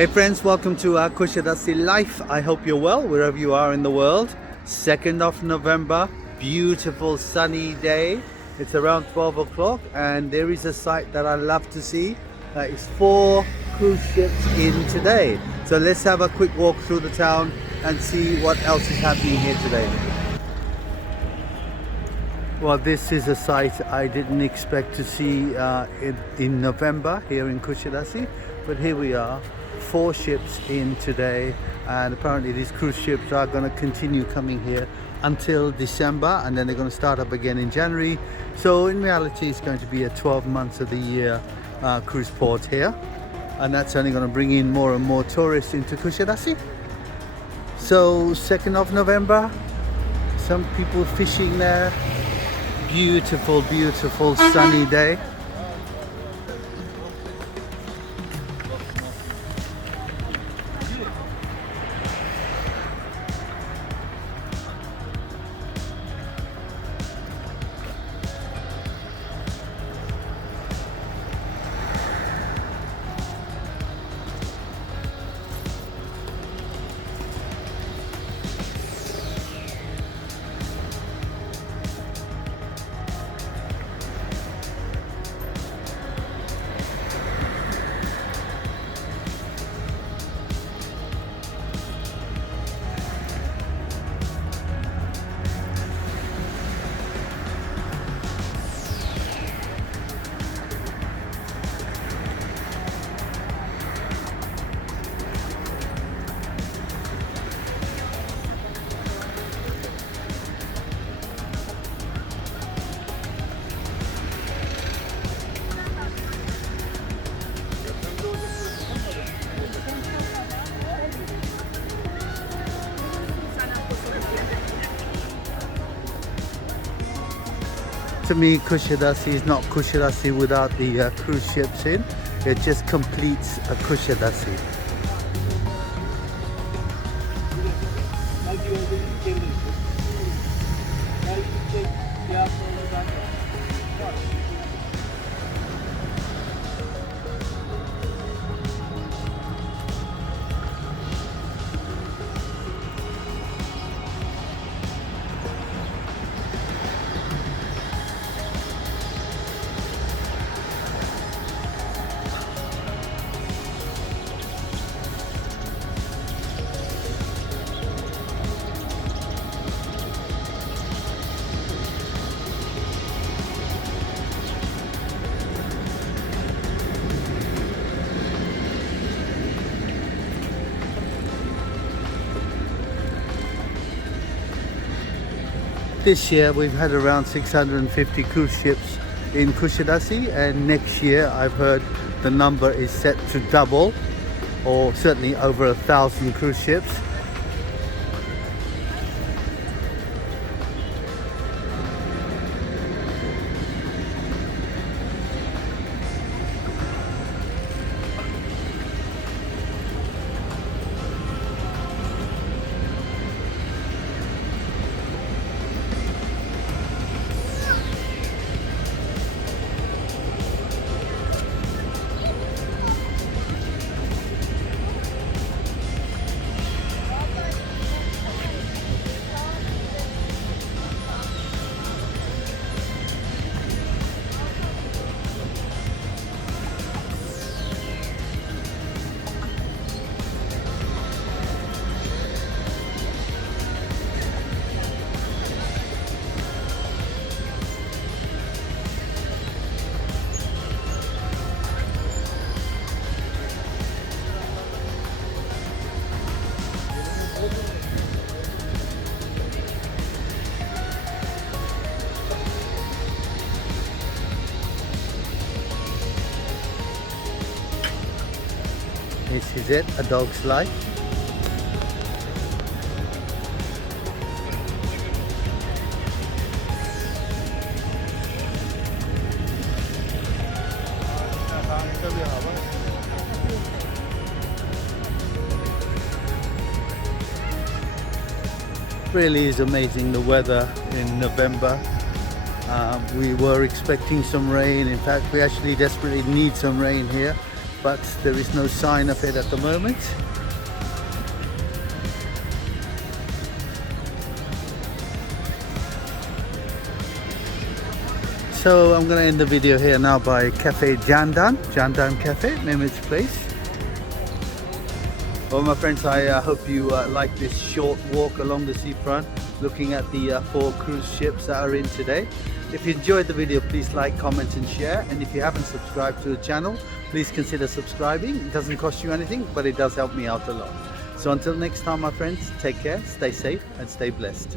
Hey friends, welcome to Kusadasi Life. I hope you're well wherever you are in the world. 2nd of November, beautiful sunny day. It's around 12 o'clock and there is a sight that I love to see. It's 4 cruise ships in today. So let's have a quick walk through the town and see what else is happening here today. Well, this is a sight I didn't expect to see in November here in Kusadasi, but here we are. 4 ships in today, and apparently these cruise ships are going to continue coming here until December, and then they're going to start up again in January. So in reality it's going to be a 12 months of the year cruise port here, and that's only going to bring in more and more tourists into Kusadasi. So 2nd of November, some people fishing there. Beautiful, beautiful sunny day. To me, Kusadasi is not Kusadasi without the cruise ships in. It just completes a Kusadasi. This year we've had around 650 cruise ships in Kusadasi, and next year I've heard the number is set to double, or certainly over 1,000 cruise ships. This is it, a dog's life. Really is amazing, the weather in November. We were expecting some rain. In fact, we actually desperately need some rain here. but there is no sign of it at the moment. So I'm gonna end the video here now by Cafe Jandan Cafe, name its place. Well, my friends, I hope you like this short walk along the seafront, looking at the 4 cruise ships that are in today. If you enjoyed the video, please like, comment and share. And if you haven't subscribed to the channel, please consider subscribing. It doesn't cost you anything, but it does help me out a lot. So until next time, my friends, take care, stay safe and stay blessed.